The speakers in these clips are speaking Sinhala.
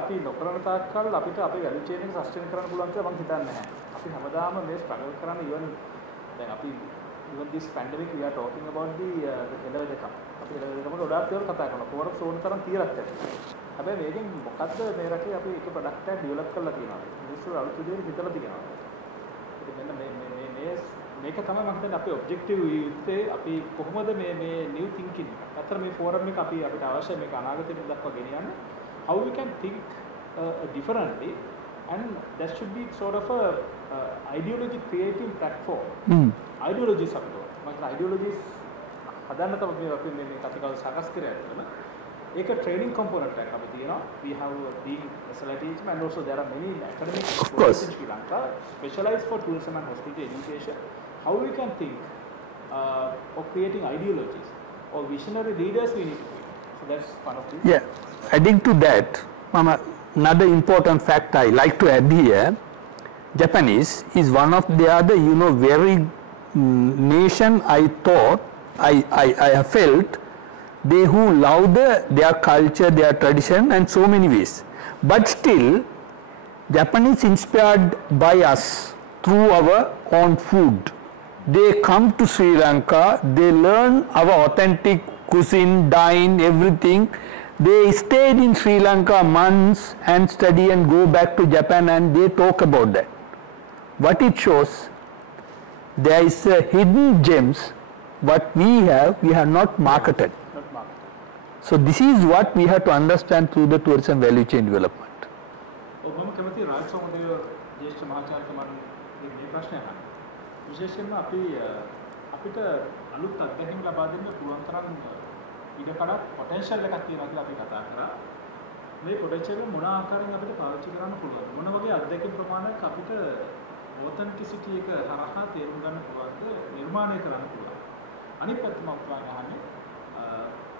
අපි නොකරන තාක් කාල අපිට අපේ වැලු චේන් එක සස්ටේන් කරන්න පුළුවන් කියලා මම හිතන්නේ නැහැ. අපි හැමදාම මේ ස්ට්‍රගල් කරන්න දැන් අපි even this pandemic we are talking about the level එකක්. අපි level එකම ගොඩාක් දේවල් කතා කරනවා. කොහොමද සෝන තරම් තියරක් ඇති. හැබැයි මේකෙන් මොකද්ද මේ රටේ අපි එක ප්‍රොඩක්ට් එකක් ඩෙවලොප් කරලා තියෙනවා. මිනිස්සු අලුත් විදිහට හිතලා තියෙනවා. ඉතින් මෙන්න මේක තමයි මම හිතන්නේ අපේ ඔබ්ජෙක්ටිව් යුත්තේ අපි කොහොමද මේ නිව් තින්කින්. අතර මේ ෆෝරම් එක අපිට අවශ්‍යයි මේක අනාගතයට දක්වා ගෙනියන්න. How we can think differently, and there should be sort of a ideology creating platform. Ideologies අපි කියනවා. ideologies හදන්න තමයි අපි මේ කතිකාව සකස් කරලා ඒක training component එකක් අපි තියෙනවා. We have the SLITHM, and also there are many academic programs in Sri Lanka specialized for tourism and hospitality education. How we can think of creating ideologies or visionary leaders we need to be. So that's one of the Adding to that, another important fact I like to add here, Japanese is one of the other, very nation I thought, I have felt, they who love their culture, their tradition and so many ways. But still, Japanese inspired by us through our own food. They come to Sri Lanka, they learn our authentic cuisine, dine, everything. They stayed in Sri Lanka months and study and go back to Japan, and they talk about that. What it shows, there is a hidden gems what we have not marketed. So this is what we have to understand through the tourism value chain development. මම කැමති රාජ් සමෝදය ජ්‍යෙෂ්ඨ මහාචාර්යතුමන් මේ ප්‍රශ්නය අහන්න. විශේෂයෙන්ම අපිට අලුත් අත්දැකීම් ලබා දෙන්න පුළුවන් තරම් ඉඩකඩක් පොටෙන්ෂල් එකක් තියෙනවා කියලා අපි කතා කරා. මේ පොටෙන්ෂල් එක මොන ආකාරයෙන් අපිට පාවිච්චි කරන්න පුළුවන්ද? මොන වගේ අත්දැකීම් ප්‍රමාණයක් අපිට ඔතෙන්ටිසිටි එක හරහා තේරුම් ගන්න පුළුවන්ද? නිර්මාණය කරන්න පුළුවන්. අනිත් පැත්ත මම අහන්නේ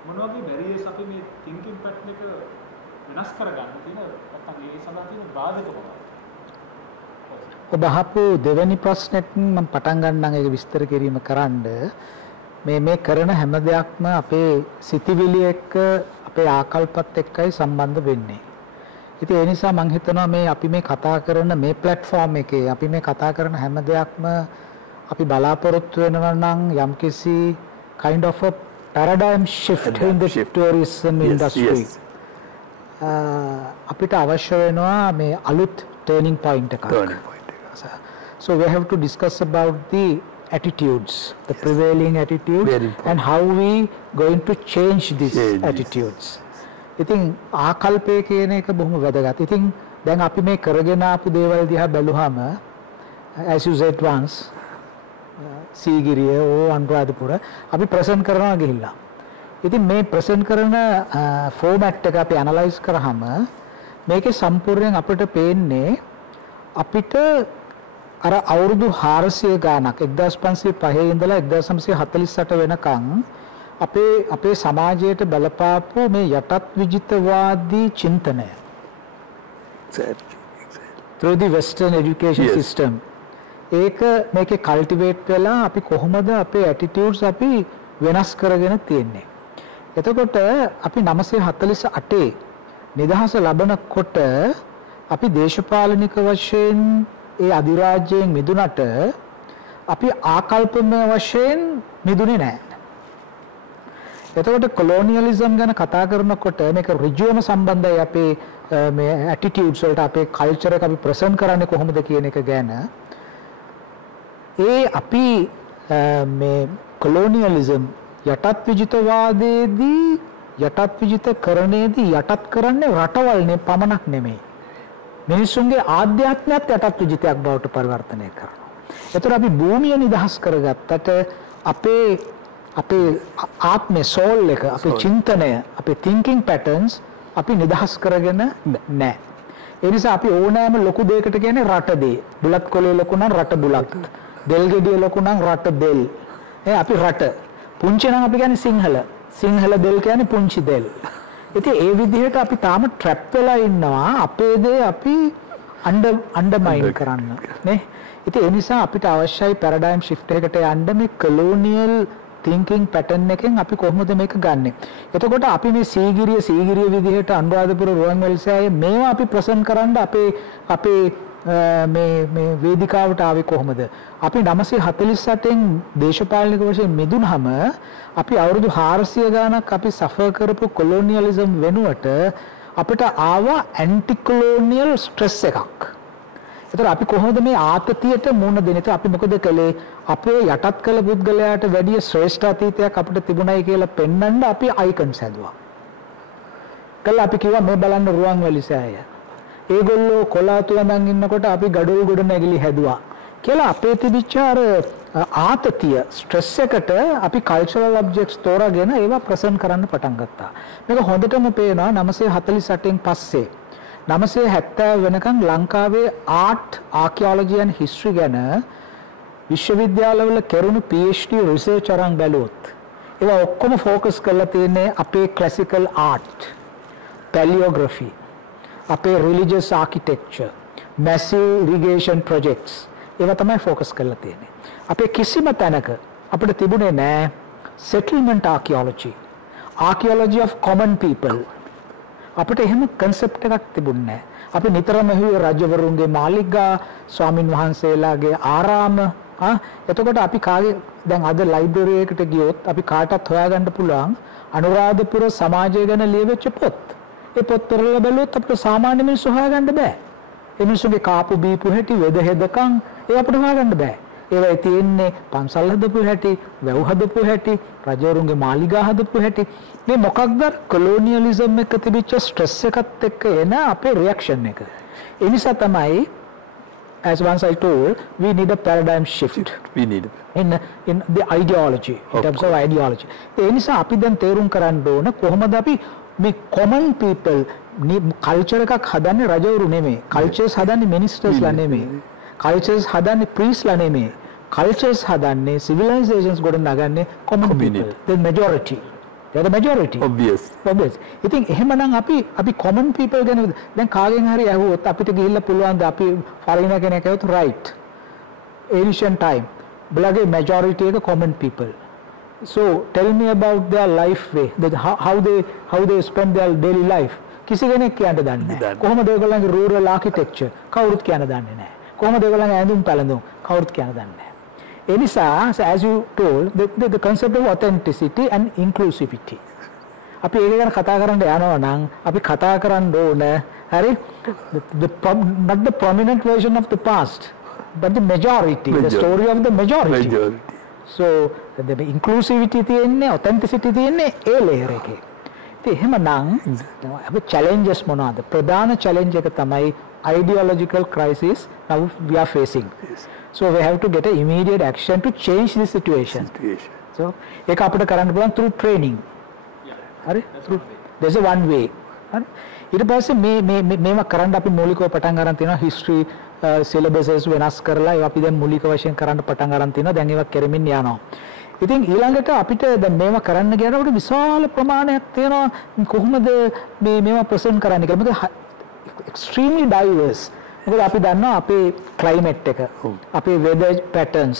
මොන වගේ බැරියර්ස් අපි මේ thinking pattern එක වෙනස් කරගන්න තියෙන නැත්නම් ඒ සඳහා තියෙන බාධක මොනවද? ඔබ අහපු දෙවෙනි ප්‍රශ්නෙත් මම පටන් ගන්නම් ඒක විස්තර කිරීම කරන්න. මේ කරන හැම දෙයක්ම අපේ සිතිවිලි එක්ක අපේ ආකල්පත් එක්කයි සම්බන්ධ වෙන්නේ. ඉතින් ඒ නිසා මම හිතනවා මේ අපි මේ කතා කරන මේ platform එකේ අපි මේ කතා කරන හැම දෙයක්ම අපි බලාපොරොත්තු වෙනවා නම් යම්කිසි kind of a paradigm shift in the tourism industry. අපිට අවශ්‍ය වෙනවා මේ අලුත් turning point එකක්. So we have to discuss about the attitudes, the prevailing attitudes, and how we going to change these attitudes. ඉතින් ආකල්පය කියන එක බොහොම වැදගත්. ඉතින් දැන් අපි මේ කරගෙන ආපු දේවල් දිහා බැලුවාම as you said once Sigiriya Anuradhapura අපි ප්‍රසන්ට් කරනවා ගිහිල්ලා. ඉතින් මේ ප්‍රසන්ට් කරන ෆෝමැට් එක අපි ඇනලයිස් කරාම මේකේ සම්පූර්ණයෙන් අපිට පේන්නේ අපිට අර අවුරුදු 400 ගානක් 1505 ඉඳලා 1948 වෙනකන් අපේ සමාජයට බලපාපු මේ යටත් විජිතවාදී චින්තනය through the western education system ඒක මේකේ කල්ටිවේට් වෙලා අපි කොහොමද අපේ ඇටිටියුඩ්ස් අපි වෙනස් කරගෙන තියෙන්නේ. එතකොට අපි 948 නිදහස ලබනකොට අපි දේශපාලනික වශයෙන් ඒ අධිරාජ්‍යයෙන් මිදුණට අපි ආකල්පමය වශයෙන් මිදුනේ නැහැ. එතකොට කොලොනියලිසම් ගැන කතා කරනකොට මේක ඍජුවම සම්බන්ධයි අපේ මේ ඇටිටියුඩ්ස් වලට අපේ කල්චර් එක අපි ප්‍රසන්ට් කරන්නේ කොහොමද කියන එක ගැන. ඒ අපි මේ කොලොනියලිසම් යටත් විජිතවාදයේදී යටත් විජිතකරණයේදී යටත් කරන්නේ රටවල්නේ පමණක් නෙමෙයි. මිනිසුන්ගේ ආධ්‍යාත්මයත් යටත් විජිතයක් බවට පරිවර්තනය කරනවා. ඒතර අපි භූමිය නිදහස් කරගත්තට අපේ ආත්මේ සෝල් එක අපේ චින්තනය අපේ thinking patterns අපි නිදහස් කරගෙන නැහැ. ඒ නිසා අපි ඕනෑම ලොකු දෙයකට කියන්නේ රට දෙය. බුලත් කොලේ ලොකු නම් රට බුලත්. දෙල් ගෙඩිය ලොකු නම් රට දෙල්. අපි රට. පුංචි නම් අපි කියන්නේ සිංහල. සිංහල දෙල් කියන්නේ පුංචි දෙල්. ඉතින් ඒ විදිහට අපි තාම ට්‍රැප් වෙලා ඉන්නවා අපේ දේ අපි අන්ඩර්මයින් කරන්න නේ. ඉතින් ඒ නිසා අපිට අවශ්‍යයි පැරඩයිම් ෂිෆ්ට් එකකට යන්න මේ කොලොනියල් thinking pattern එකෙන් අපි කොහොමද මේක ගන්නෙ. එතකොට අපි මේ සීගිරිය විදිහට අනුරාධපුර රුවන්වැලිසෑය මේවා අපි ප්‍රසන්ට් කරන්න අපේ මේ වේදිකාවට ආවේ කොහොමද? අපි 948න් දේශපාලනික වශයෙන් මිදුනහම අපි අවුරුදු 400 ගාණක් අපි සෆර් කරපු කොලොනියලිසම් වෙනුවට අපිට ආවා ඇන්ටි කොලොනියල් ස්ට්‍රෙස් එකක්. ඒතර අපි කොහොමද මේ ආතතියට මුහුණ දෙන්නේ? අපි මොකද කළේ? අපේ යටත් කළ පුද්ගලයාට වැඩි ශ්‍රේෂ්ඨ අතීතයක් අපිට තිබුණයි කියලා පෙන්වන්න අපි අයිකන්ස් හැදුවා. කළා අපි කිව්වා මේ බලන්න රුවන්වැලිසෑය. ඒගොල්ලෝ කොලාතු වඳන් ඉන්නකොට අපි ගඩොල් ගොඩ නැගිලි හැදුවා. කියලා අපේ තිබිච්ච අර ආතතිය ස්ට්‍රෙස් එකට අපි කල්චරල් ඔබ්ජෙක්ට්ස් තෝරාගෙන ඒවා ප්‍රසන්ට් කරන්න පටන් ගත්තා. මේක හොඳටම පේනවා 948න් පස්සේ 970 වෙනකන් ලංකාවේ ආර්ට් ආකියොලොජි ඇන්ඩ් හිස්ටරි ගැන විශ්වවිද්‍යාලවල කෙරුණු PhD රිසර්ච් අරන් බැලුවොත් ඒවා ඔක්කොම ફોකස් කරලා තියෙන්නේ අපේ ක්ලාසිකල් ආර්ට්, පැලියෝග්‍රැෆි, අපේ religious architecture, massive irrigation projects ඒවා තමයි ફોකස් කරලා තියෙන්නේ. අපේ කිසිම තැනක අපිට තිබුණේ නැහැ සෙටල්මන්ට් ආකියොලොජි, ආකියොලොජි ඔෆ් කොමන් පීපල්. අපිට එහෙම concept එකක් තිබුණේ නැහැ. අපි නිතරම හිතුවේ රජවරුන්ගේ මාලිගා, ස්වාමින් වහන්සේලාගේ ආරාම. එතකොට අපි කාගේ දැන් අද ලයිබ්‍රරි එකට ගියොත් අපි කාටවත් හොයාගන්න පුළුවන් අනුරාධපුර සමාජය ගැන ලියවෙච්ච පොත්. ඒ පොත් පෙරලා බැලුවොත් අපිට සාමාන්‍ය මිනිස්සු හොයාගන්න බෑ. ඒ මිනිස්සුගේ කාපු බීපු හැටි, වෙද හෙදකම් ඒ අපිට හොයාගන්න බෑ. ඒවයි තියෙන්නේ පන්සල් හදපු හැටි, වැව් හදපු හැටි, රජවරුන්ගේ මාලිගා හදපු හැටි. මේ මොකක්ද කොලොනියලිසම් එක තිබිච්ච ස්ට්‍රෙස් එකත් එක්ක එන අපේ රියැක්ෂන් එක. ඒ නිසා තමයි as once I told we need a paradigm shift. We need in the ideology, in terms of ideology. ඒ නිසා අපි දැන් තේරුම් කරන්න ඕන කොහොමද අපි මේ common people කල්චර් එකක් හදන්නේ රජවරු නෙමෙයි. කල්චර්ස් හදන්නේ මිනිස්ටර්ස්ලා නෙමෙයි. කල්චර්ස් හදන්නේ ප්‍රීස්ලා නෙමෙයි. කල්චර්ස් හදන්නේ සිවිලයිසේෂන්ස් ගොඩ නගන්නේ common people. The majority. They are the majority. Obvious. ඉතින් එහෙමනම් අපි common people ගැන දැන් කාගෙන් හරි අහුවොත් අපිට ගිහිල්ලා පුළුවන් ද අපි foreigner කෙනෙක් ඇහුවොත් right. Ancient time. බලගේ majority එක common people. So tell me about their life way. How they spend their daily life. කිසි කෙනෙක් කියන්න දන්නේ නැහැ. කොහොමද ඒගොල්ලන්ගේ rural architecture කවුරුත් කියන්න දන්නේ නැහැ. කොහොමද ඒගොල්ලන්ගේ ඇඳුම් පැළඳුම් කවුරුත් කියන්න දන්නේ නැහැ. ඒ නිසා as you told the concept of authenticity and inclusivity. අපි ඒක ගැන කතා කරන්න යනවා නම් අපි කතා කරන්න ඕන හරි not the prominent version of the past but the majority. The story of the majority. So the inclusivity තියෙන්නේ authenticity තියෙන්නේ ඒ layer එකේ. ඉතින් එහෙමනම් අපි challenges මොනවාද? ප්‍රධාන challenge එක තමයි ideological crisis now we are facing. So we have to get an immediate action to change the situation. So ඒක අපිට කරන්න පුළුවන් through training. හරි? There's a one way. හරි? ඊට පස්සේ මේව කරන්න අපි මූලිකව පටන් ගන්න තියෙනවා history syllabuses වෙනස් කරලා ඒවා අපි දැන් මූලික වශයෙන් කරන්න පටන් ගන්න තියෙනවා. දැන් ඒවා කෙරෙමින් යනවා. ඉතින් ඊළඟට අපිට දැන් මේවා කරන්න ගියනකොට විශාල ප්‍රමාණයක් තියෙනවා කොහොමද මේවා ප්‍රසන්ට් කරන්න කියලා. මොකද extremely diverse. මොකද අපි දන්නවා අපේ climate එක, අපේ weather patterns,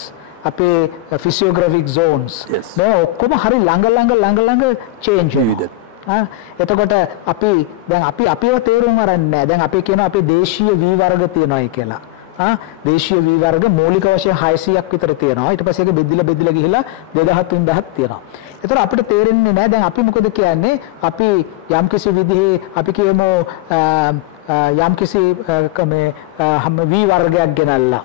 අපේ physiographic zones මේ ඔක්කොම හරි ළඟ change වෙනවා. එතකොට අපිව තේරුම් අරන් නැහැ. දැන් අපි කියනවා අපේ දේශීය V වර්ග තියෙනවායි කියලා. දේශීය V වර්ග මූලික වශයෙන් 600ක් විතර තියෙනවා. ඊට පස්සේ ඒක බෙදලා ගිහිලා 2000 3000ක් තියෙනවා. ඒතර අපිට තේරෙන්නේ නැහැ දැන් අපි මොකද කියන්නේ අපි යම්කිසි විදිහේ අපි කියමු යම්කිසි V වර්ගයක් ගෙනල්ලා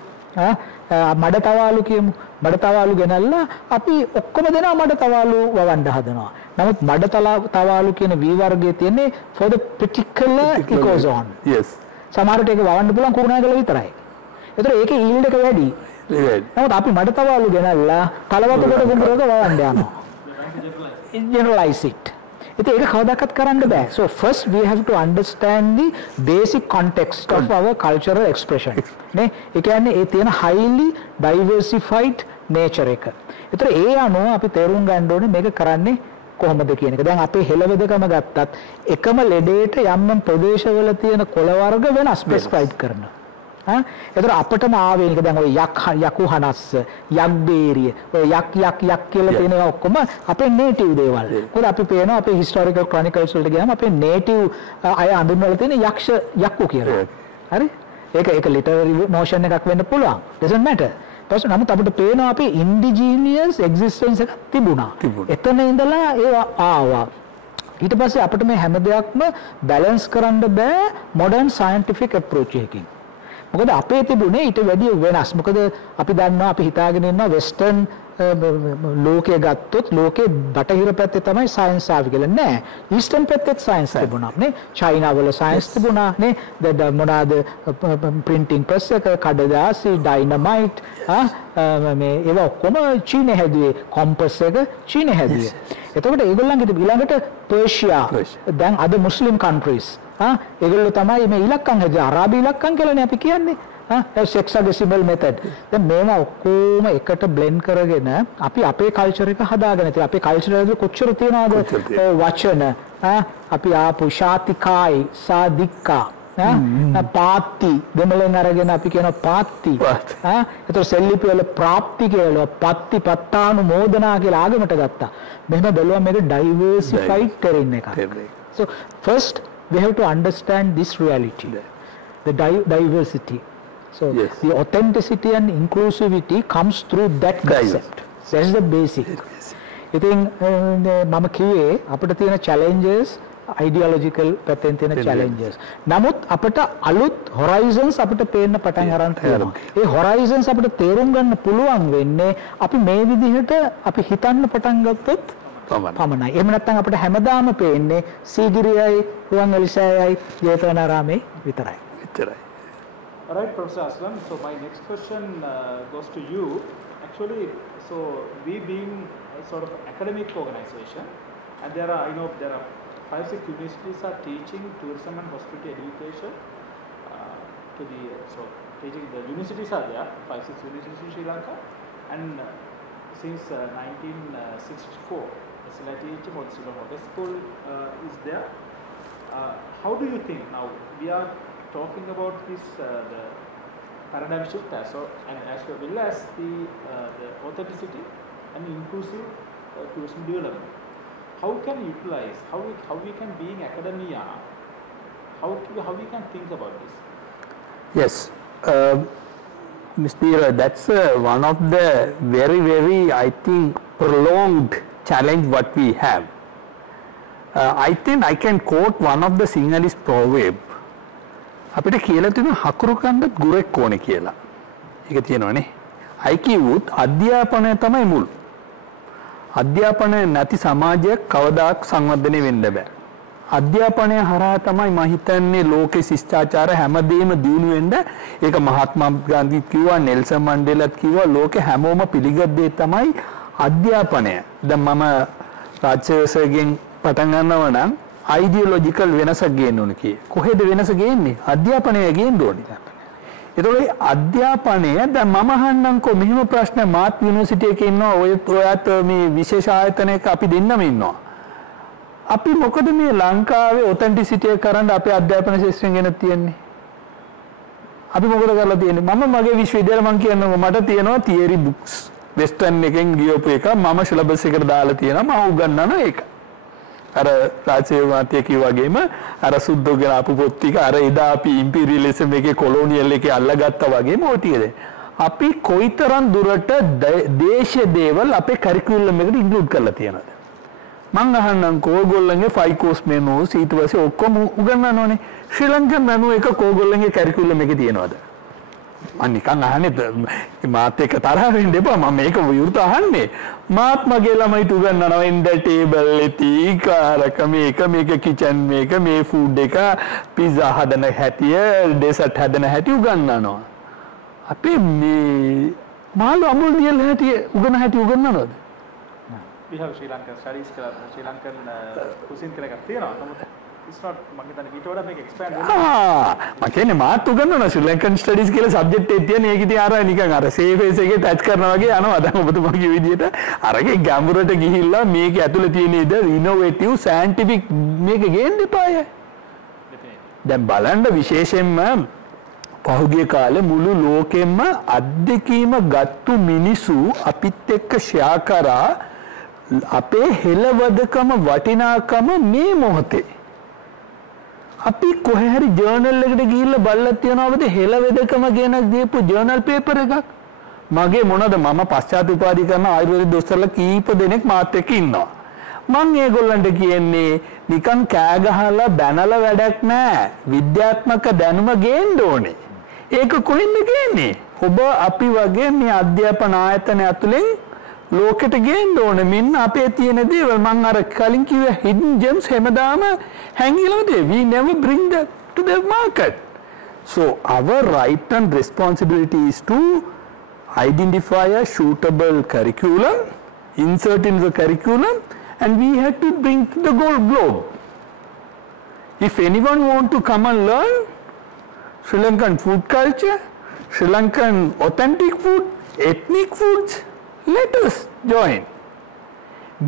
මඩතවාලු කියමු. මඩතවාලු ගෙනල්ලා අපි ඔක්කොම දෙනා මඩතවාලු වවන්න හදනවා. නමුත් මඩතවාලු කියන V වර්ගයේ තියෙන්නේ for the particular ecozone. Yes. සමහරට ඒක වවන්න පුළුවන් කුරුණෑගල විතරයි. ඒතර ඒකේ yield එක වැඩි. නමුත් අපි මඩතවාලු ගෙනල්ලා කලවතකොට කුඹුරක වවන්න යනවා. Generalize it. ඒක කවදාකවත් කරන්න බෑ. So first we have to understand the basic context of our cultural expression. නේ? ඒ කියන්නේ ඒ තියෙන highly diversified nature එක. ඒතර ඒ අනුව අපි තේරුම් ගන්න ඕනේ මේක කරන්නේ කොහොමද කියන එක. දැන් අපේ හෙළවෙදකම ගත්තත් එකම ලෙඩේට යම් ප්‍රදේශවල තියෙන කොළ වර්ග වෙනස් ස්පෙસિෆයිඩ් කරනවා. ඒතර අපිටම ආවේ නික දැන් ඔය යකු හනස්ස යක් බේරිය ඔය යක් කියලා තියෙන ඒවා ඔක්කොම අපේ නේටිව් දේවල්. මොකද අපි පේනවා අපේ හිස්ටොරිකල් ක්‍රොනිකල්ස් වලට ගියාම අපේ නේටිව් අය අඳුන්වලා තියෙන යක්ෂ යක්කු කියලා. හරි? ඒක ලිටරරි නොෂන් එකක් වෙන්න පුළුවන්. doesn't matter. ඊපස්සේ නමුත් අපිට පේනවා අපේ ඉන්ඩිජීනියස් එක්සිස්ටන්ස් එකක් තිබුණා. එතන ඉඳලා ඒවා ආවා. ඊට පස්සේ අපිට මේ හැම දෙයක්ම බැලන්ස් කරන්න බෑ මොඩර්න් සයන්ටිෆික් අප්‍රෝච් එකකින්. මොකද අපේ තිබුණේ ඊට වැඩිය වෙනස්. මොකද අපි දන්නවා අපි හිතාගෙන ඉන්නවා වෙස්ටර්න් ලෝකයේ ගත්තොත් ලෝකේ බටහිර පැත්තේ තමයි සයන්ස් ආවි කියලා. නෑ. ඊස්ටර්න් පැත්තේ සයන්ස් තිබුණා නේ. චයිනා වල සයන්ස් තිබුණා නේ. මොනවාද ප්‍රින්ටිං ප්‍රෙස් එක, කඩදාසි, ඩයිනමයිට් මේ ඒවා ඔක්කොම චීනේ හැදුවේ. කොම්පස් එක චීනේ හැදුවේ. එතකොට ඒගොල්ලන්ගේ ඊළඟට පර්ෂියා දැන් අද මුස්ලිම් කන්ට්‍රීස් ඒගොල්ලෝ තමයි මේ ඉලක්කම් හැදුවේ. අරාබි ඉලක්කම් කියලානේ අපි කියන්නේ. hexadecimal method. දැන් මේවා ඔක්කොම එකට බ්ලෙන්ඩ් කරගෙන අපි අපේ කල්චර් එක හදාගෙන තියෙනවා. අපේ කල්චර් එකේ කොච්චර තියනවද වචන අපි ආපු ශාතිකායි සාදික්කා පාත්ති දෙමළෙන් අරගෙන අපි කියන පාත්ති ඒතර සෙල්ලිපි වල ප්‍රාප්ති කියලා පත්ති පත්තානුමෝදනා කියලා ආගමට ගත්තා. මෙහෙම බැලුවා මේක diversified terrain එකක්. So first we have to understand this reality, the diversity. So the authenticity and inclusivity comes through that concept. That's the basic. I think මම කිව්වේ අපිට තියෙන challenges ideological පැත්තෙන් තියෙන challenges. නමුත් අපිට අලුත් horizons අපිට පේන්න පටන් අරන් තියෙනවා. ඒ horizons අපිට තේරුම් ගන්න පුළුවන් වෙන්නේ අපි මේ විදිහට අපි හිතන්න පටන් ගත්තොත් පමණයි. එහෙම නැත්නම් අපිට හැමදාම පේන්නේ සීගිරියයි රුවන්වැලිසෑයයි ජේතවනාරාමේ විතරයි. All right, Professor Aslam. So my next question goes to you. Actually, so we being a sort of academic organization, and there are 5-6 universities are teaching tourism and hospitality education to the teaching the universities are there, 5-6 universities in Sri Lanka, and since 1964, SLITHM or Sri Lanka School is there. How do you think now we are talking about this the paradigm shift as well as the authenticity and inclusive tourism development? How can utilize how we can being academia how we can think about this? Yes, Mr. That's one of the very I think prolonged challenge what we have. I think I can quote one of the Sinhalese proverb. අපිට කියලා තියෙන හකුරු කන්දත් ගුරෙක් ඕනේ කියලා. ඒක තියෙනවනේ. අයි කිව්වොත් අධ්‍යාපනය තමයි මුල්. අධ්‍යාපනය නැති සමාජයක් කවදාක් සංවර්ධනය වෙන්න බෑ. අධ්‍යාපනය හරහා තමයි මම හිතන්නේ ලෝකේ ශිෂ්ටාචාර හැමදේම දියුණු වෙන්න. ඒක මහත්මා ගාන්ධි කිව්වා, නෙල්සන් මණ්ඩේලාත් කිව්වා, ලෝකේ හැමෝම පිළිගත් දේ තමයි අධ්‍යාපනය. දැන් මම රාජ්‍යසයෙන් පටන් ගන්නවා නම් ideological වෙනසක් ගේන්න ඕනේ කියේ. කොහෙද වෙනස ගේන්නේ? අධ්‍යාපනය ගේන්න ඕනේ. ඒතකොට අධ්‍යාපනය දැන් මම අහන්නම්කෝ මෙහෙම ප්‍රශ්න මාත් යුනිවර්සිටි එකේ ඉන්නවා ඔයත් මේ විශේෂ ආයතනයක අපි දෙන්නම ඉන්නවා. අපි මොකද මේ ලංකාවේ ඔතෙන්ටිසිටි එක කරන්න අපේ අධ්‍යාපන ශාස්ත්‍රයෙන් ගෙන තියන්නේ? අපි මොකද කරලා තියෙන්නේ? මම මගේ විශ්වවිද්‍යාලේ මම කියනවා මට තියෙනවා තියරි බුක්ස්. වෙස්ටර්න් එකෙන් ගියපු එක මම සිලබස් එකට දාලා තියෙනවා මම උගන්වනවා ඒක. අර රාජ්‍ය මාත්‍ය කිව්වාගේම අර සුද්ධෝගෙන ආපු පොත් ටික අර එදා අපි ඉම්පීරියලිසම් එකේ කොලෝනියල් එකේ අල්ලගත්තා වගේම ඔය ටිකද අපි කොයිතරම් දුරට දේශීය දේවල් අපේ කරිකියුලම් එකට ඉන්ක්ලූඩ් කරලා තියෙනවද මම අහන්නම්කෝ ඕගොල්ලන්ගේ 5 course menus ඊට පස්සේ ඔක්කොම උගන්වනවනේ ශ්‍රී ලංකන් මනු එක ඕගොල්ලන්ගේ කරිකියුලම් එකේ තියෙනවද මම නිකන් අහන්නේ මාත් එක්ක තරහ වෙන්න එපා මම මේක විවෘත අහන්නේ මාත් මගේ ළමයිට උගන්වනවා ඉන්ද ටේබල් එකේ කාරක මේක කිචන් මේක මේ ෆුඩ් එක පිස්සා හදන හැටිය ඩෙසර්ට් හදන හැටි උගන්වනවා අපි මේ මාළු අමුල් දියල් හැටි උගන්වනවද we have Sri Lankan studies Sri Lankan cuisine කියලා එකක් තියෙනවා නමුත් it's not මම හිතන්නේ ඊට වඩා මේක expand වෙනවා මම කියන්නේ මාත් උගන්වනවා Sri Lankan studies කියලා subject එකක් තියෙන ඒක ඉතින් අර නිකන් අර සේෆේස් එකේ ටච් කරනවා වගේ යනවා දැන් ඔබතුමාගේ විදිහට අරගේ ගැඹුරට ගිහිල්ලා මේක ඇතුලේ තියෙන ඉද innovative scientific මේක ගේන්න එපාය දැන් බලන්න විශේෂයෙන්ම පහුගිය කාලේ මුළු ලෝකෙම අත්දැකීම ගත්තු මිනිසු අපිත් එක්ක ෂෙයා කරා අපේ හෙළවදකම වටිනාකම මේ මොහොතේ. අපි කොහේ හරි ජර්නල් එකට ගිහිල්ලා බලලා තියනවාද හෙළවදකම ගැන දීපු ජර්නල් පේපර් එකක්? මගේ මොනවද මම පශ්චාත් උපාධි කරන ආයුර්වේද දොස්තරලා කීප දෙනෙක් මාත් එක්ක ඉන්නවා. මම ඒගොල්ලන්ට කියන්නේ නිකන් කෑ ගහලා බැනලා වැඩක් නැහැ. විද්‍යාත්මක දැනුම ගේන්න ඕනේ. ඒක කොහෙන්ද ගේන්නේ? ඔබ අපි වගේ මේ අධ්‍යාපන ආයතන ඇතුලෙන් ලෝකෙට ගේන්න ඕනේ. මෙන්න අපේ තියෙන දේවල් මම අර කලින් කිව්ව hidden gems හැමදාම හැංගිලාද? We never bring that to the market. So our right and responsibility is to identify a suitable curriculum, insert in the curriculum, and we have to bring to the globe. If anyone want to come and learn Sri Lankan food culture, Sri Lankan authentic food, ethnic foods, let us join.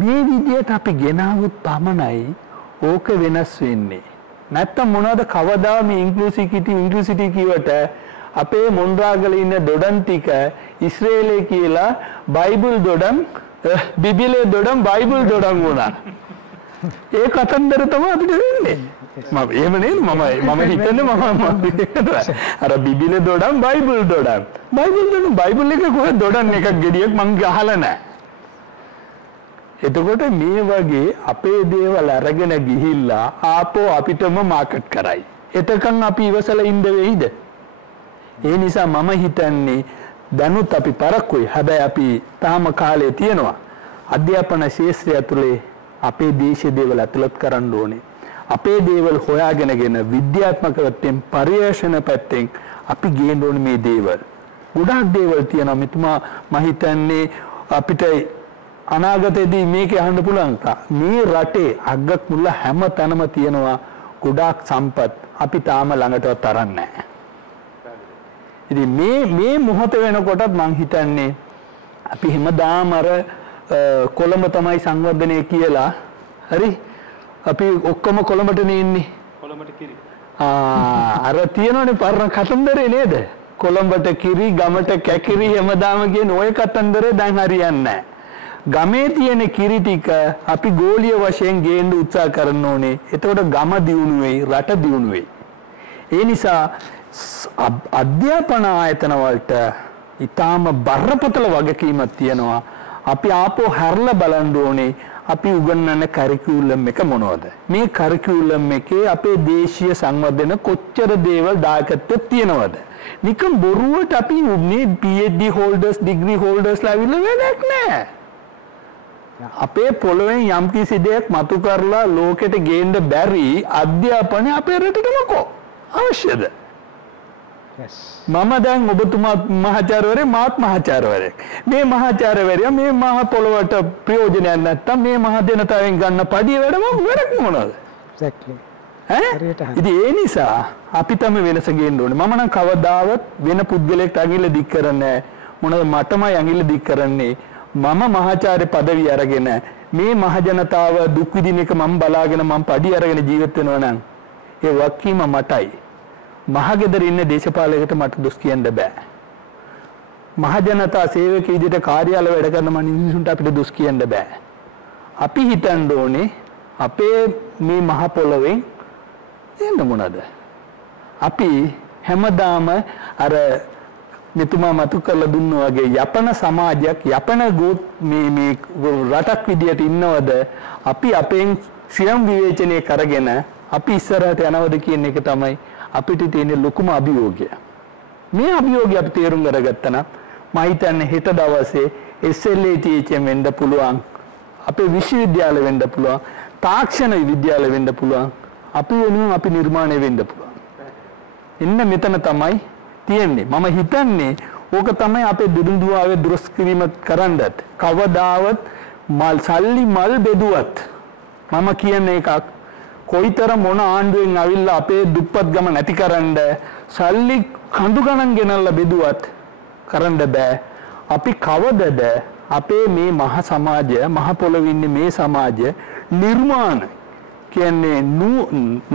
මේ විදියට අපි ගෙනාවුත් පමණයි ඕක වෙනස් වෙන්නේ. නැත්තම් මොනවද කවදා මේ ඉන්ක්ලූසිවිටි කියවට අපේ මොන්රාගල ඉන්න දොඩම් ටික ඉස්රේලයේ කියලා බයිබල් දොඩම් බිබිලේ දොඩම් බයිබල් දොඩම් වුණා. ඒ කතන්දර තමයි අපිට වෙන්නේ. මම එහෙම නේද මම හිතන්නේ අර බිබිලේ දොඩම් බයිබල් දොඩම් බයිබල් එක කොහෙද දොඩම් එකක් ගෙඩියක් මං අහලා නැහැ. එතකොට මේ වගේ අපේ දේවල් අරගෙන ගිහිල්ලා ආපෝ අපිටම මාකට් කරයි. එතකන් අපි ඉවසලා ඉඳ වෙයිද? ඒ නිසා මම හිතන්නේ දැනුත් අපි පරක්කුයි. හැබැයි අපි තාම කාලේ තියෙනවා. අධ්‍යාපන ශාස්ත්‍රය ඇතුලේ අපේ දේශීය දේවල් ඇතුළත් කරන්න ඕනේ. අපේ දේවල් හොයාගෙනගෙන විද්‍යාත්මක පැත්තෙන් පරිශන පැත්තෙන් අපි ගේන්න ඕනේ මේ දේවල්. ගොඩාක් දේවල් තියෙනවා. මෙතුමා මම හිතන්නේ අපිට අනාගතයේදී මේක අහන්න පුළුවන්. මේ රටේ අග්ගක් මුල්ල හැම තැනම තියෙනවා ගොඩාක් සම්පත්. අපි තාම ළඟටවත් තරන්නේ නැහැ. ඉතින් මේ මොහොත වෙනකොටත් මං හිතන්නේ අපි හැමදාම අර කොළඹ තමයි සංවර්ධනය කියලා හරි අපි ඔක්කොම කොළඹටනේ ඉන්නේ. කොළඹට කිරි. අර තියෙනවනේ පරණ කතන්දරේ නේද? කොළඹට කිරි ගමට කැකිරි හැමදාම කියන ওই කතන්දරේ දැන් හරියන්නේ නැහැ. ගමේ තියෙන කිරි ටික අපි ගෝලීය වශයෙන් ගේන්න උත්සාහ කරන්න ඕනේ. එතකොට ගම දියුණු වෙයි, රට දියුණු වෙයි. ඒ නිසා අධ්‍යාපන ආයතන වලට ඊටාම බරපතල වගකීමක් තියෙනවා. අපි ආපෝ හැරලා බලන්න ඕනේ අපි උගන්වන කරිකියුලම් එක මොනවද? මේ කරිකියුලම් එකේ අපේ දේශීය සංවර්ධන කොච්චර දේවල් දායකත්වයක් තියෙනවද? නිකම් බොරුවට අපි මේ PhD holders, degree holders ලා විල වැඩක් නැහැ. අපේ පොළොවෙන් යම් කිසි දෙයක් මතු කරලා ලෝකෙට ගේන්න බැරි අධ්‍යාපනය අපේ රටට මොකෝ අවශ්‍යද? Yes. මම දැන් ඔබතුමා මහාචාර්යවරයෙක් මාත් මහාචාර්යවරයෙක්. මේ මහාචාර්යවරයා මේ මහ පොළොවට ප්‍රයෝජනයක් නැත්තම් මේ මහ ජනතාවෙන් ගන්න පඩිය වැඩක් මොනවද? Exactly. ඉතින් ඒ නිසා අපි තමයි වෙනස ගේන්න ඕනේ. මම නම් කවදාවත් වෙන පුද්ගලයෙක්ට අඟිල්ල දික් කරන්නේ මොනවද මටමයි අඟිල්ල දික් කරන්නේ. මම මහාචාර්ය পদවිය අරගෙන මේ මහ ජනතාව දුක් විඳින එක මම බලාගෙන මම පඩිය අරගෙන ජීවත් වෙනවා නම් ඒ වක්කීම මටයි. මහගෙදර ඉන්න දේශපාලකයට මට දොස් කියන්න බෑ. මහ ජනතා සේවක විදිහට කාර්යාල වැඩ කරන මිනිස්සුන්ට අපිට දොස් කියන්න බෑ. අපි හිතන්න ඕනේ අපේ මේ මහ පොළොවෙන් එන්න මොනද? අපි හැමදාම අර මෙතුමා මතු කරලා දුන්නා වගේ යපන සමාජයක් යපන මේ රටක් විදියට ඉන්නවද? අපි අපෙන් ස්වයං විවේචනය කරගෙන අපි ඉස්සරහට යනවද කියන එක තමයි අපිට තියෙන ලොකුම අභියෝගය. මේ අභියෝගය අපි තේරුම් අරගත්තා නම් මම හිතන්නේ හෙට දවසේ SLITHM වෙන්න පුළුවන්. අපේ විශ්වවිද්‍යාල වෙන්න පුළුවන්. තාක්ෂණ විද්‍යාල වෙන්න පුළුවන්. අපි වෙනුවෙන් අපි නිර්මාණය වෙන්න පුළුවන්. එන්න මෙතන තමයි තියෙන්නේ. මම හිතන්නේ ඕක තමයි අපේ දුරුදුවාවේ දුරස් කිරීම කරන්නත් කවදාවත් සල්ලි මල් බෙදුවත් මම කියන එකක් කොයිතරම් මොන ආණ්ඩුවෙන් අවිල්ලා අපේ දුප්පත් ගම නැතිකරන්න සල්ලි කඳු ගණන් ගෙනල්ලා බෙදුවත් කරන්න බෑ. අපි කවදද අපේ මේ මහ සමාජය මහ පොළොවේ ඉන්නේ මේ සමාජය නිර්මාණ කියන්නේ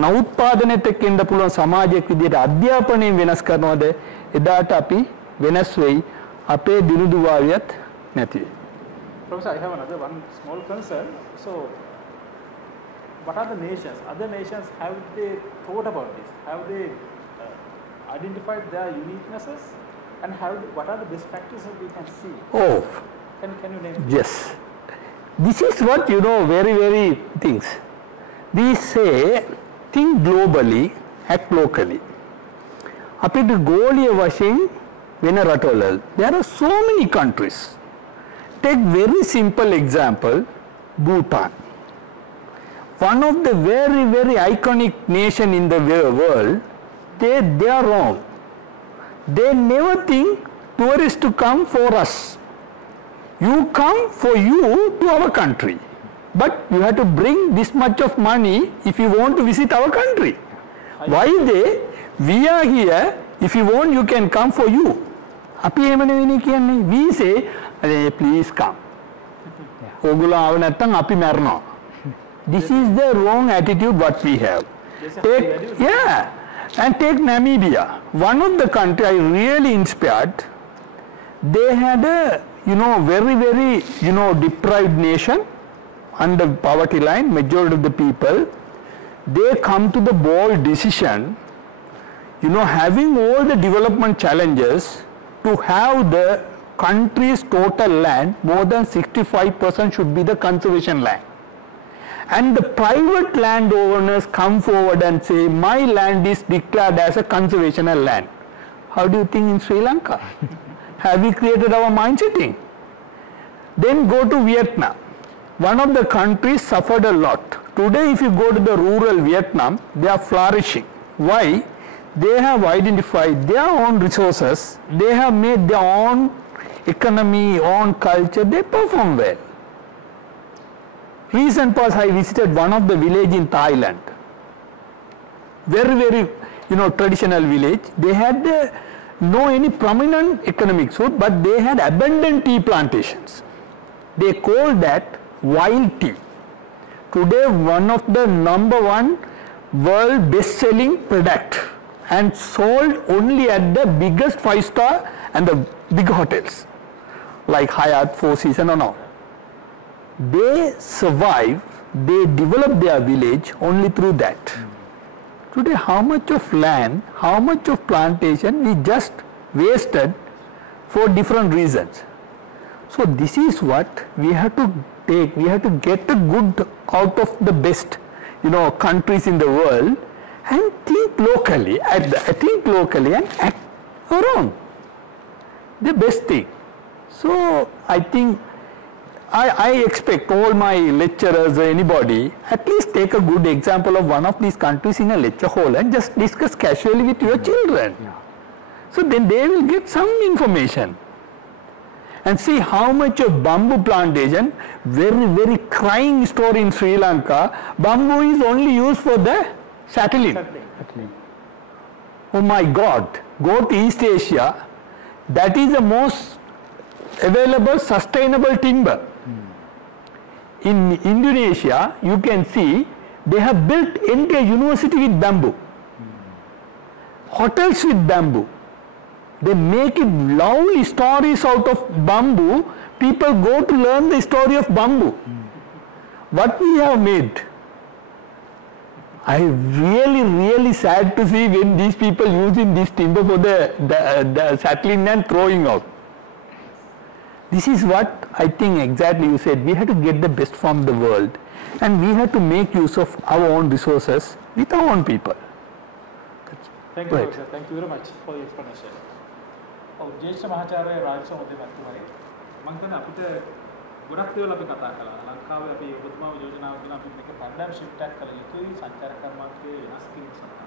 නවුත්පාදනයට එක්ක ඉන්න පුළුවන් සමාජයක් විදිහට අධ්‍යාපනයෙන් වෙනස් කරනවද එදාට අපි වෙනස් වෙයි අපේ දිනුදු වාවියත් නැති වෙයි. Professor, I have another one small concern. So, what are the nations? Other nations, have they thought about this? Have they identified their uniquenesses? And what are the best practices we can see? Oh, can you name? Yes. This is what very, very things. We say, think globally, act locally. අපිට ගෝලීය වශයෙන් වෙන රටවල there are so many countries. Take very simple example, Bhutan. One of the very, very iconic nation in the world, they are wrong. They never think tourists to come for us. You come for you to our country. But you have to bring this much of money if you want to visit our country. Why we are here, if you want you can come for you. අපි එහෙම නෙවෙයි කියන්නේ. We say, please come. ඕගොල්ලෝ ආව නැත්නම් අපි මැරෙනවා. This is the wrong attitude what we have. And take Namibia. One of the country I really inspired. They had a very, very deprived nation under poverty line. Majority of the people, they come to the bold decision, having all the development challenges, to have the country's total land more than 65% should be the conservation land. And the private landowners come forward and say, my land is declared as a conservational land. How do you think in Sri Lanka? Have we created our mind setting? Then go to Vietnam. One of the countries suffered a lot. Today if you go to the rural Vietnam, they are flourishing. Why? They have identified their own resources. They have made their own economy, own culture. They perform well. Recent past I visited one of the village in Thailand. Very, very, traditional village. They had no any prominent economic source, but they had abundant tea plantations. They call that wild tea. Today one of the #1 world best-selling product and sold only at the biggest 5-star and the big hotels like Hyatt, Four Seasons and all. They survive, they develop their village only through that. Today how much of land, how much of plantation we just wasted for different reasons. So this is what we have to take, we have to get the good out of the best countries in the world and think locally, and act around the best thing. So I think I expect all my lecturers or anybody at least take a good example of one of these countries in a lecture hall and just discuss casually with your children. So then they will get some information and see how much of bamboo plantation, very, very crying story in Sri Lanka, bamboo is only used for the settling. Oh my God, go to East Asia, that is the most available sustainable timber. In Indonesia, you can see they have built entire university with bamboo, hotels with bamboo. They make it lovely stories out of bamboo. People go to learn the story of bamboo. What we have made. I really, really sad to see when these people using this timber for the settling and throwing out. This is what I think exactly you said. We have to get the best from the world and we have to make use of our own resources with our own people. Thank you, Professor. Thank you very much for your explanation. ජේෂ්ඨ මහාචාර්ය රාජසෝම මහත්මයාගේ මම හිතන්නේ අපිට ගොඩක් දේවල් අපි කතා කළා. ලංකාවේ අපි ඔබතුමාව යෝජනාව කරන අපි මේක පැරඩයිම් ෂිෆ්ට් එකක් කළ යුතුයි සංචාරක කර්මාන්තයේ වෙනස් කිරීම සඳහා.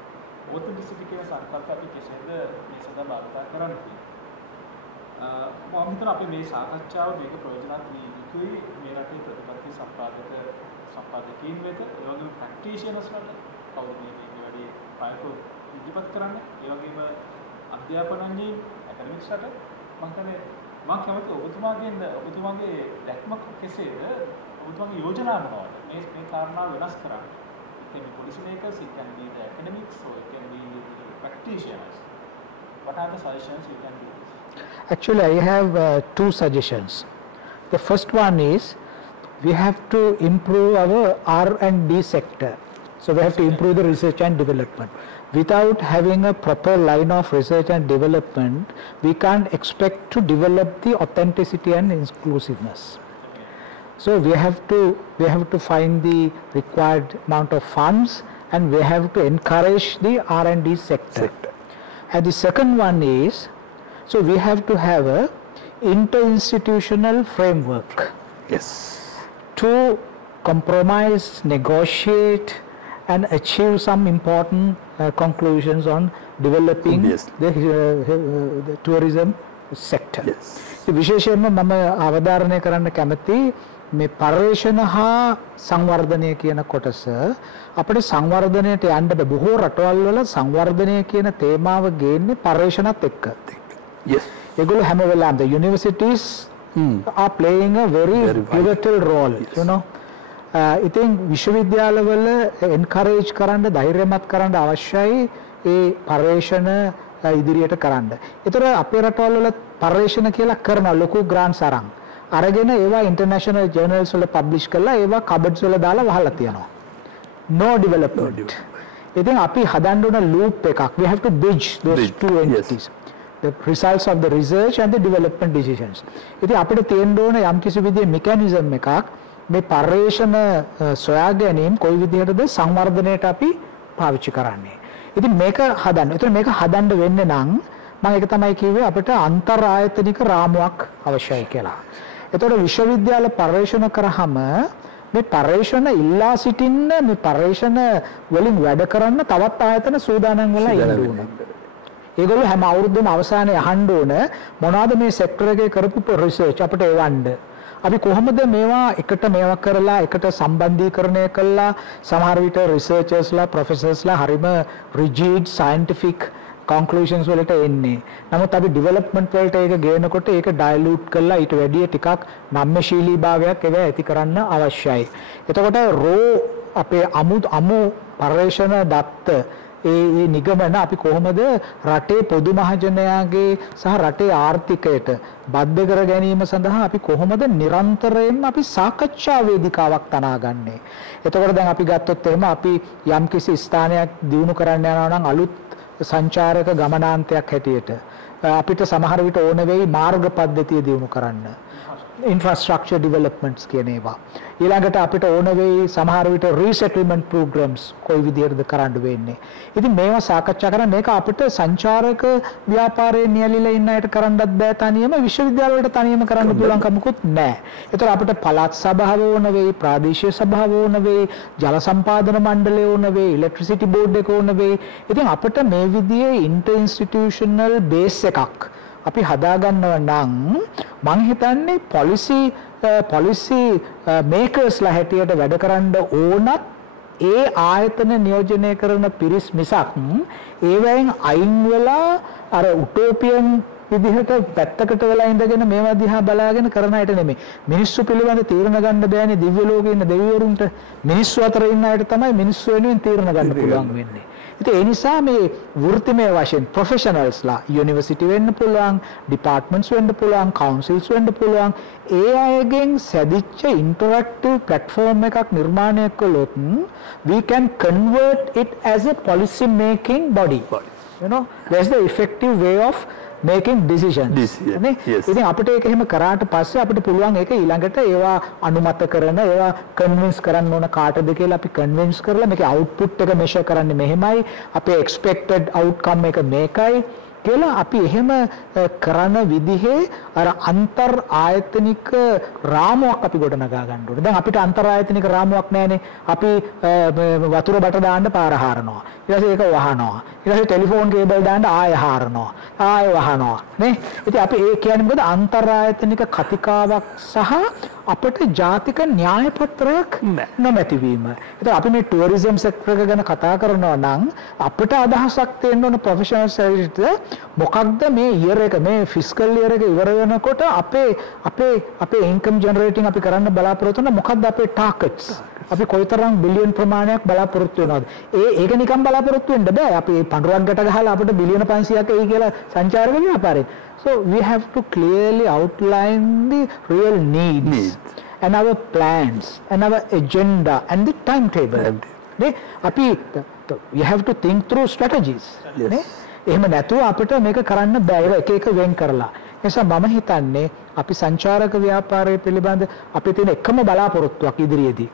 ඕතෙන්ටිසිටි කියන සංකල්ප අපි කෙසේද මේ සඳහා භාවිත කරන්නේ? මම හිතනවා අපි මේ සාකච්ඡාව මේක ප්‍රයෝජනවත් විය යුතුයි මේ රටේ ප්‍රතිපත්ති සම්පාදකීන් වෙත ඒ වගේම ප්‍රැක්ටිෂනර්ස් වල කවුද මේ වැඩි ප්‍රයෝග ඉදිරිපත් කරන්නේ ඒ වගේම අධ්‍යාපනඥයින් ඇකඩමික්ස් රට මම කියන්නේ මම කැමති ඔබතුමාගේ දැක්ම කෙසේද ඔබතුමාගේ යෝජනා මොනවද මේ කාරණා වෙනස් කරන්න can be policymakers, it can be the academics, or it can be the practitioners. What are the suggestions you can do? Actually, I have two suggestions. The first one is we have to improve our R&D sector. So we have to improve the research and development. Without having a proper line of research and development, we can't expect to develop the authenticity and inclusiveness. So we have to find the required amount of funds, and we have to encourage the R&D sector. And the second one is, so we have to have a interinstitutional framework. Yes. To compromise, negotiate, and achieve some important conclusions on developing the tourism sector. Yes. විශේෂයෙන්ම මම අවධාරණය කරන්න කැමති මේ පරිශ්‍රණ හා සංවර්ධනය කියන කොටස අපිට සංවර්ධනයට යන්න බොහෝ රටවල් වල සංවර්ධනය කියන තේමාව ගේන්නේ පරිශ්‍රණත් එක්ක. Yes. ඒගොල්ලෝ හැම වෙලාවෙම the universities are playing a very pivotal role, yes. You know. ඉතින් විශ්වවිද්‍යාලවල encourage කරන්න ධෛර්යමත් කරන්න අවශ්‍යයි ඒ පරිශ්‍රණ ඉදිරියට කරන්න. ඒතර අපේ රටවල් වල පරිශ්‍රණ කියලා කරන ලොකු grants අරගෙන ඒවා international journals වල publish කරලා ඒවා cupboards වල දාලා වහලා තියෙනවා. No development. ඉතින් අපි හදන්න ඕන loop එකක්. We have to bridge those two entities. Yes. The results of the research and the development decisions. ඉතින් අපිට තියෙන්න ඕන යම්කිසි විදිහේ mechanism එකක් මේ පරිශ්‍රණ සොයා ගැනීම කොයි විදිහටද සංවර්ධනයට අපි පාවිච්චි කරන්නේ. ඉතින් මේක හදන්න. ඒතර මේක හදන්න වෙන්නේ නම් මම ඒක තමයි කිව්වේ අපිට අන්තර් ආයතනික රාමුවක් අවශ්‍යයි කියලා. ඒතකොට විශ්වවිද්‍යාල පරිශ්‍රණ කරාම මේ පරිශ්‍රණ ඉල්ලා සිටින්න මේ පරිශ්‍රණ වලින් වැඩ කරන්න තවත් ආයතන සූදානම් වෙලා ඉන්න ඕනේ. ඒගොල්ලෝ හැම අවුරුද්දම අවසානයේ අහන්න ඕන මොනවද මේ සෙක්ටර් එකේ කරපු රිසර්ච් අපිට එවන්න. අපි කොහොමද මේවා එකට මේවා කරලා එකට සම්බන්ධීකරණය කළා සමහර විට රිසර්චර්ස්ලා ප්‍රොෆෙසර්ස්ලා හරිම රිජිඩ් සයන්ටිෆික් conclusions වලට එන්නේ. නමුත් අපි ඩෙවලොප්මන්ට් වලට ඒක ගේනකොට ඒක ඩයලූට් කරලා ඊට වැඩිය ටිකක් නම්‍යශීලී භාවයක් ඒවා ඇති කරන්න අවශ්‍යයි. එතකොට රෝ අපේ අමු පරිශ්‍රණ දත්ත ඒ නිගමන අපි කොහොමද රටේ පොදු මහජනයාගේ සහ රටේ ආර්ථිකයට බද්ධ කර ගැනීම සඳහා අපි කොහොමද නිරන්තරයෙන්ම අපි සාකච්ඡා වේදිකාවක් තනාගන්නේ. එතකොට දැන් අපි ගත්තොත් එහෙම අපි යම්කිසි ස්ථානයක් දියුණු කරන්න යනවා නම් අලුත් සංචාරක ගමනාන්තයක් හැටියට අපිට සමහර විට ඕන වෙයි මාර්ග පද්ධතිය දියුණු කරන්න. infrastructure developments කියන ඒවා. ඊළඟට අපිට ඕන වෙයි සමහර විට resettlement programs කොයි විදිහටද කරන්න වෙන්නේ. ඉතින් මේවා සාකච්ඡා කරන මේක අපිට සංචාරක ව්‍යාපාරයේ නියැලීලා ඉන්න අයට කරන්නත් බෑ තනියම විශ්වවිද්‍යාල වලට තනියම කරන්න පුළුවන් කමකුත් නැහැ. ඒතර අපිට පළාත් සභාව ඕන වෙයි, ප්‍රාදේශීය සභාව ඕන වෙයි, ජල සම්පාදන මණ්ඩලය ඕන වෙයි, ඉලෙක්ට්‍රිසිටි බෝඩ් එක ඕන වෙයි. ඉතින් අපිට මේ විදිහේ inter institutional base එකක් අපි හදාගන්නව නම් මං හිතන්නේ policy makers ලා හැටියට වැඩ කරන්න ඕනත් ඒ ආයතන නියෝජනය කරන පිරිස් මිසක් ඒවෙන් අයින් වෙලා අර උටෝපියන් විදිහට පැත්තකට වෙලා ඉඳගෙන මේවා දිහා බලාගෙන කරන අයට නෙමෙයි. මිනිස්සු පිළිබඳ තීරණ ගන්න බෑනේ දිව්‍ය ලෝකේ ඉන්න දෙවිවරුන්ට. මිනිස්සු අතර ඉන්න අයට තමයි මිනිස්සු වෙනුවෙන් තීරණ ගන්න පුළුවන් වෙන්නේ. ඉතින් ඒ නිසා මේ වෘත්තිමය වශයෙන් ප්‍රොෆෙෂනල්ස්ලා යුනිවර්සිටි වෙන්න පුළුවන්, ඩිපාර්ට්මන්ට්ස් වෙන්න පුළුවන්, කවුන්සිල්ස් වෙන්න පුළුවන්. ඒ අයගෙන් සැදිච්ච ඉන්ටරැක්ටිව් ප්ලැට්ෆෝම් එකක් නිර්මාණය කළොත් we can convert it as a policy making body. You know, that's the effective way of making decisions. නේ? ඉතින් අපිට ඒක එහෙම කරාට පස්සේ අපිට පුළුවන් ඒක ඊළඟට ඒවා අනුමත කරන ඒවා කන්වින්ස් කරන්න ඕන කාටද කියලා අපි කන්වින්ස් කරලා මේකේ අවුට්පුට් එක මෙෂර් කරන්නේ මෙහෙමයි අපේ එක්ස්පෙක්ටඩ් අවුට්කම් එක මේකයි කියලා අපි එහෙම කරන විදිහේ අර අන්තර් ආයතනික රාමුවක් අපි ගොඩනගා ගන්න ඕනේ. දැන් අපිට අන්තර් ආයතනික රාමුවක් නැහැනේ. අපි වතුර බට දාන්න පාර හරනවා. ඊට පස්සේ ඒක වහනවා. ඊට පස්සේ ටෙලිෆෝන් කේබල් දාන්න ආය හරනවා. ආය වහනවා. නේ? ඉතින් අපි ඒ කියන්නේ මොකද අන්තර් ආයතනික කතිකාවක් සහ අපිට ජාතික න්‍යාය පත්‍රයක් නොමැතිවීම. ඒත් අපි මේ ටුවරිසම් සෙක්ටර් එක ගැන කතා කරනවා නම් අපිට අදහසක් තියෙන්න ඕන ප්‍රොෆෙෂනල් සර්විස්ට මොකක්ද මේ ඉයර් එක මේ ෆිස්කල් ඉයර් එක ඉවර වෙනකොට අපේ ඉන්කම් ජෙනරේටින් අපි කරන්න බලාපොරොත්තු වෙන මොකක්ද අපේ ටාගට්ස් අපි කොයිතරම් බිලියන් ප්‍රමාණයක් බලාපොරොත්තු වෙනවද? ඒක නිකන් බලාපොරොත්තු වෙන්න බෑ. අපි මේ පඬුරක් ගැට ගහලා අපිට බිලියන 500ක් එයි කියලා සංචාරක ව්‍යාපාරේ. So we have to clearly outline the real needs and our plans and our agenda and the timetable. අපි we have to think through strategies. එහෙම නැතුව අපිට මේක කරන්න බෑ. ඒක එක වෙන් කරලා. ඒ නිසා මම හිතන්නේ අපි සංචාරක ව්‍යාපාරය පිළිබඳ අපි තියෙන එකම බලාපොරොත්තුවක් ඉදිරියේදී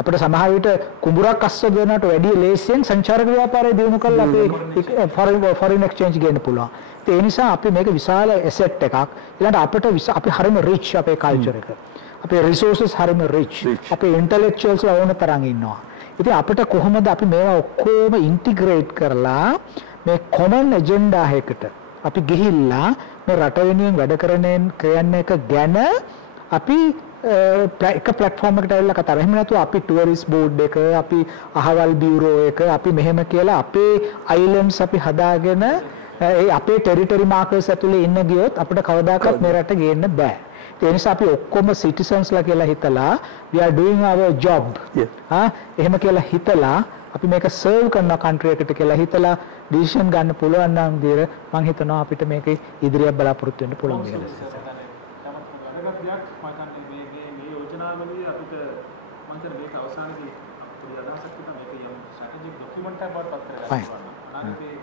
අපිට සමහර විට කුඹුරක් අස්ස දෙනට වැඩි ලේසියෙන් සංචාරක ව්‍යාපාරය දියුණු කරලා අපේ foreign exchange ගන්න පුළුවන්. ඒ නිසා අපි මේක විශාල asset එකක්. ඊළඟට අපිට අපි හරිම rich අපේ culture එක. අපේ resources හරිම rich. අපේ intellectuals ඕන තරම් ඉන්නවා. ඉතින් අපිට කොහොමද අපි මේවා ඔක්කොම integrate කරලා මේ common agenda එකකට අපි ගිහිල්ලා මේ රට වෙනුවෙන් වැඩ කරන එක ගැන අපි එක ප්ලැට්ෆෝම් එකකට ඇවිල්ලා කතා කරා. එහෙම නැතුව අපි ටුවරිස්ට් බෝඩ් එක, අපි අහවල් බියුරෝ එක, අපි මෙහෙම කියලා අපේ අයිලන්ඩ්ස් අපි හදාගෙන ඒ අපේ ටෙරිටරි මාකර්ස් ඇතුලේ ඉන්න ගියොත් අපිට කවදාකවත් මේ රට ගේන්න බෑ. ඒ නිසා අපි ඔක්කොම සිටිසන්ස්ලා කියලා හිතලා we are doing our job. එහෙම කියලා හිතලා අපි මේක සර්ව් කරන කන්ට්‍රි එකට කියලා හිතලා ඩිසිෂන් ගන්න පුළුවන් නම් දීර මම හිතනවා අපිට මේක ඉදිරියට බලාපොරොත්තු වෙන්න පුළුවන් කියලා. මේ යෝජනාවලිය අපිට මම හිතන්නේ මේක අවසානයේදී පොඩි අදහසක් තියෙනවා මේක යම් ස්ට්‍රැටජික් ડોකියුමන්ට් එකක් බවට පත් කරගන්න පුළුවන්. අනාගතේ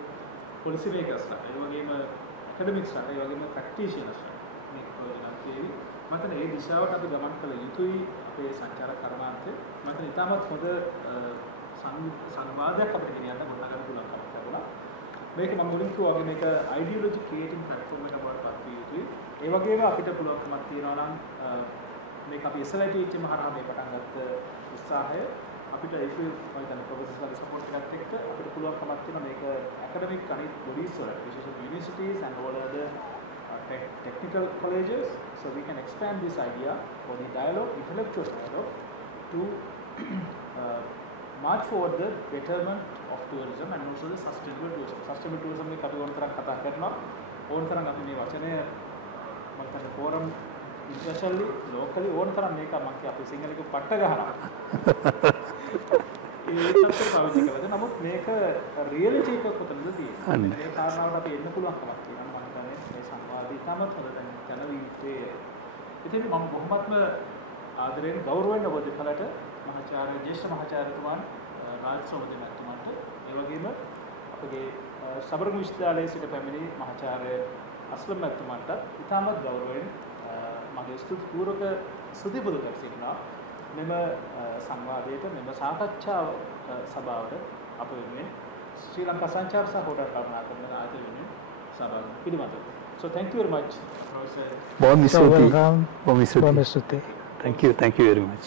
පොලිසි මේකර්ස්ලා ඒ වගේම ඇකඩමික්ස්ලා ඒ වගේම ප්‍රැක්ටිෂනර්ස්ලා මේක යෝජනා කියෙවි. මම හිතන්නේ මේ දිශාවට අපි ගමන් කළ යුතුයි අපේ සංචාරක කර්මාන්තේ. මම හිතන්නේ ඉතාමත් හොඳ සංවාදයක් අපිට ගෙනියන්න ගොඩනගන්න පුළුවන් කමක් තිබුණා. මේක මම මුලින් කිව්වා වගේ මේක ideology creating platform එකක් බවට පත් විය යුතුයි. ඒ වගේම අපිට පුළුවන්කමක් තියෙනවා නම් මේක අපි SLITHM හරහා මේ පටන් ගත්ත උත්සාහය අපිට ඒක මම හිතන්නේ ප්‍රොෆෙසර්ස්ලා සපෝට් එකත් එක්ක අපිට පුළුවන්කමක් තියෙනවා මේක academic අනිත් bodies වලට විශේෂයෙන් universities and all other technical colleges, so we can expand this idea for the dialogue, intellectual dialogue, to march forward the betterment of tourism and also the sustainable tourism. Sustainable tourism එක අපි ඕනතරම් කතා කරනවා. ඕනතරම් අපි මේ වචනය මම හිතන්නේ forum internationally, locally ඕනතරම් මේක මම කිය අපේ සිංහලෙක පට්ට ගහනවා. ඒකත් පාවිච්චි කරලා. නමුත් මේක රියැලිටි එකක් කොතනද තියෙන්නේ? මේ කාරණාවට අපි එන්න පුළුවන් කමක් තියෙනවා. මම හිතන්නේ මේ සංවාදය තමත් හොඳ දැන වීමේ. ඉතින් මම බොහොමත්ම ආදරයෙන් ගෞරවයෙන් ඔබ දෙපළට මහාචාර්ය ජ්‍යෙෂ්ඨ මහාචාර්යතුමන් රාජසෝමදේ මහත්මයාට ඒ වගේම අපගේ සබරගමු විශ්වවිද්‍යාලයේ සිට පැමිණි මහාචාර්ය අස්ලම් මහත්මයාට ඉතාමත් ගෞරවයෙන් මගේ ස්තුතිපූර්වක ස්තුතිපුද කර සිටිනවා මෙම සංවාදයට මෙම සාකච්ඡා සභාවට අප වෙනුවෙන් ශ්‍රී ලංකා සංචාර සහ හෝටල් කර්මාන්තය ආයතනය වෙනුවෙන් සහභාගී පිළිබඳව. So thank you very much, Professor. Thank you very much.